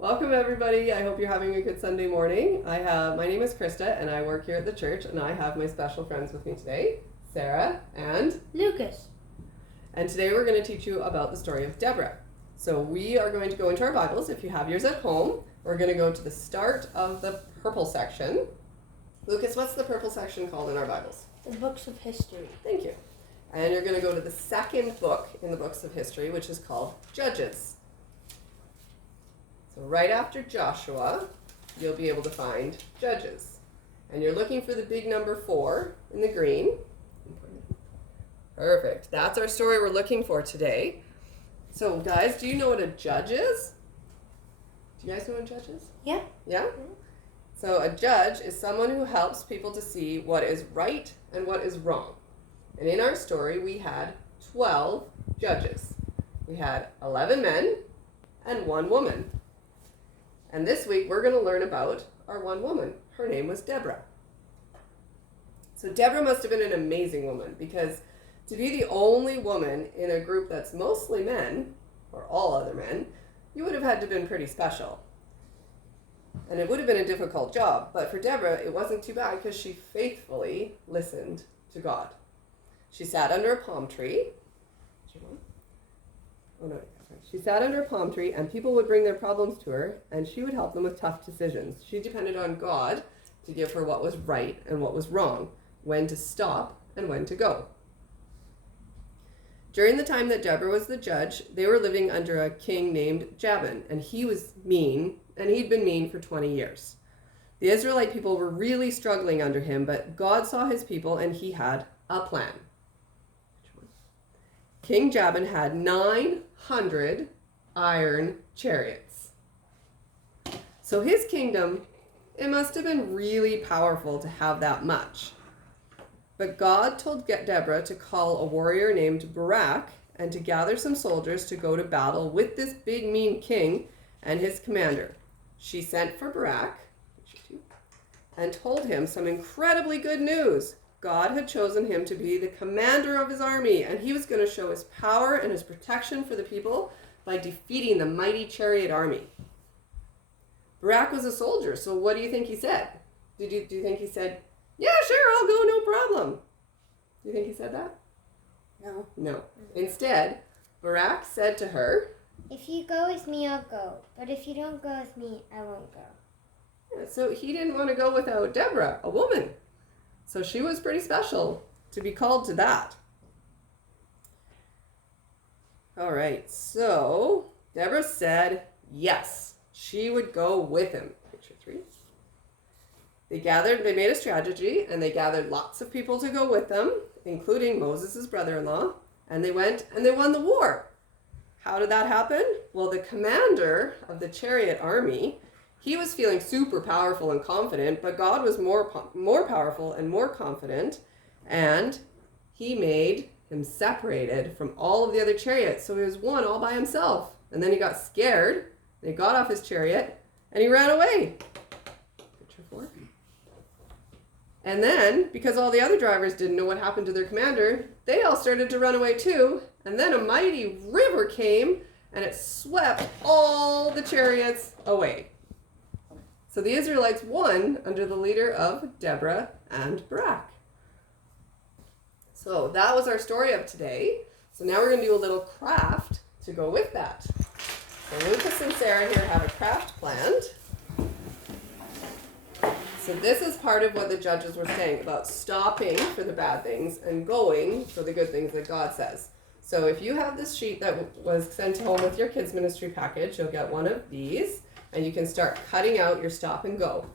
Welcome everybody. I hope you're having a good Sunday morning. My name is Christa and I work here at the church, and I have my special friends with me today, Sarah and Lucas. And today we're going to teach you about the story of Deborah. So we are going to go into our Bibles. If you have yours at home, we're going to go to the start of the purple section. Lucas, what's the purple section called in our Bibles? The books of history. Thank you. And you're going to go to the second book in the books of history, which is called Judges. So right after Joshua, you'll be able to find Judges. And you're looking for the big number 4 in the green. Perfect. That's our story we're looking for today. So guys, do you know what a judge is? Do you guys know what a judge is? Yeah. Yeah? So a judge is someone who helps people to see what is right and what is wrong. And in our story, we had 12 judges. We had 11 men and 1 woman. And this week, we're going to learn about our 1 woman. Her name was Deborah. So Deborah must have been an amazing woman, because to be the only woman in a group that's mostly men, or all other men, you would have had to have been pretty special. And it would have been a difficult job. But for Deborah, it wasn't too bad because she faithfully listened to God. She sat under a palm tree. She sat under a palm tree, and people would bring their problems to her, and she would help them with tough decisions. She depended on God to give her what was right and what was wrong, when to stop and when to go. During the time that Deborah was the judge, they were living under a king named Jabin, and he was mean, and he'd been mean for 20 years. The Israelite people were really struggling under him, but God saw his people, and he had a plan. King Jabin had 900 iron chariots. So his kingdom, it must have been really powerful to have that much. But God told Deborah to call a warrior named Barak and to gather some soldiers to go to battle with this big mean king and his commander. She sent for Barak and told him some incredibly good news. God had chosen him to be the commander of his army, and he was going to show his power and his protection for the people by defeating the mighty chariot army. Barak was a soldier, so what do you think he said? Do you think he said, "Yeah, sure, I'll go, no problem"? Do you think he said that? No. No. Instead, Barak said to her, "If you go with me, I'll go. But if you don't go with me, I won't go." So he didn't want to go without Deborah, a woman. So she was pretty special to be called to that. All right, so Deborah said yes, she would go with him. Picture 3. They made a strategy, and they gathered lots of people to go with them, including Moses' brother-in-law, and they went and they won the war. How did that happen? Well, the commander of the chariot army, he was feeling super powerful and confident, but God was more powerful and more confident, and he made him separated from all of the other chariots. So he was one all by himself. And then he got scared, and he got off his chariot, and he ran away. Picture 4. And then, because all the other drivers didn't know what happened to their commander, they all started to run away too. And then a mighty river came, and it swept all the chariots away. So the Israelites won under the leader of Deborah and Barak. So that was our story of today. So now we're going to do a little craft to go with that. So Lucas and Sarah here have a craft planned. So this is part of what the judges were saying about stopping for the bad things and going for the good things that God says. So if you have this sheet that was sent home with your kids' ministry package, you'll get one of these. And you can start cutting out your stop and go.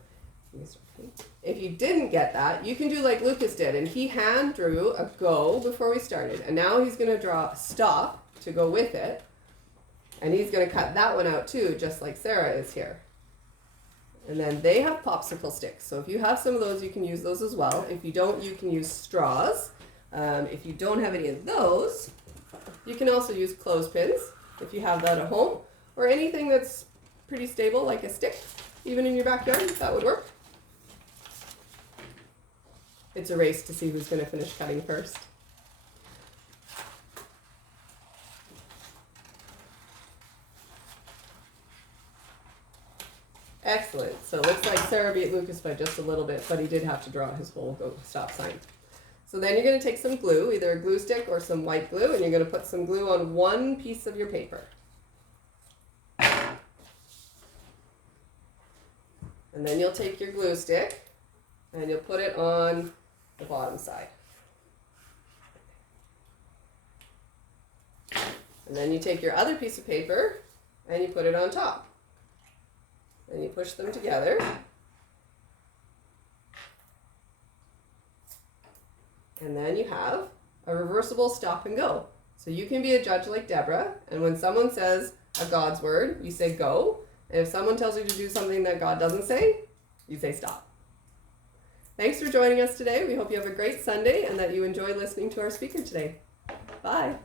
If you didn't get that, you can do like Lucas did. And he hand drew a go before we started. And now he's going to draw a stop to go with it. And he's going to cut that one out too, just like Sarah is here. And then they have popsicle sticks. So if you have some of those, you can use those as well. If you don't, you can use straws. If you don't have any of those, you can also use clothespins if you have that at home. Or anything that's pretty stable, like a stick, even in your backyard, that would work. It's a race to see who's going to finish cutting first. Excellent. So it looks like Sarah beat Lucas by just a little bit, but he did have to draw his whole go stop sign. So then you're going to take some glue, either a glue stick or some white glue, and you're going to put some glue on one piece of your paper. And then you'll take your glue stick and you'll put it on the bottom side. And then you take your other piece of paper and you put it on top. And you push them together. And then you have a reversible stop and go. So you can be a judge like Deborah, and when someone says a God's word, you say go. And if someone tells you to do something that God doesn't say, you say stop. Thanks for joining us today. We hope you have a great Sunday and that you enjoy listening to our speaker today. Bye.